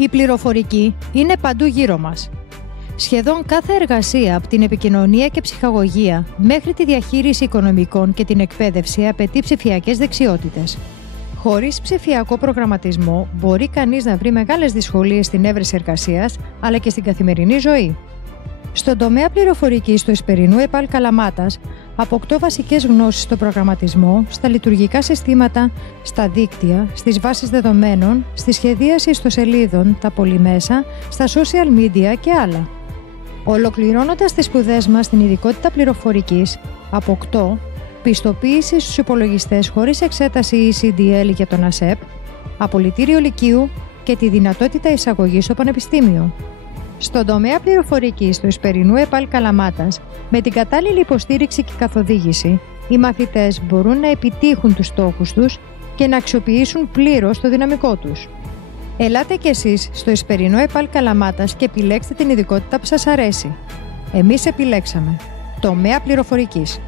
Η πληροφορική είναι παντού γύρω μας. Σχεδόν κάθε εργασία, από την επικοινωνία και ψυχαγωγία μέχρι τη διαχείριση οικονομικών και την εκπαίδευση, απαιτεί ψηφιακές δεξιότητες. Χωρίς ψηφιακό προγραμματισμό, μπορεί κανείς να βρει μεγάλες δυσκολίες στην έβρεση εργασίας, αλλά και στην καθημερινή ζωή. Στον τομέα πληροφορικής του Εσπερινού ΕΠΑΛ Καλαμάτας, αποκτώ βασικές γνώσεις στο προγραμματισμό, στα λειτουργικά συστήματα, στα δίκτυα, στις βάσεις δεδομένων, στη σχεδίαση ιστοσελίδων, τα πολυμέσα, στα social media και άλλα. Ολοκληρώνοντας τις σπουδές μας στην ειδικότητα πληροφορικής, αποκτώ πιστοποίηση στους υπολογιστές χωρίς εξέταση ECDL για τον ΑΣΕΠ, απολυτήριο λυκείου και τη δυνατότητα εισαγωγής στο πανεπιστήμιο. Στον τομέα πληροφορικής του Εσπερινού ΕΠΑΛ Καλαμάτας, με την κατάλληλη υποστήριξη και καθοδήγηση, οι μαθητές μπορούν να επιτύχουν τους στόχους τους και να αξιοποιήσουν πλήρως το δυναμικό τους. Ελάτε κι εσείς στο Εσπερινό ΕΠΑΛ Καλαμάτας και επιλέξτε την ειδικότητα που σας αρέσει. Εμείς επιλέξαμε τομέα πληροφορικής.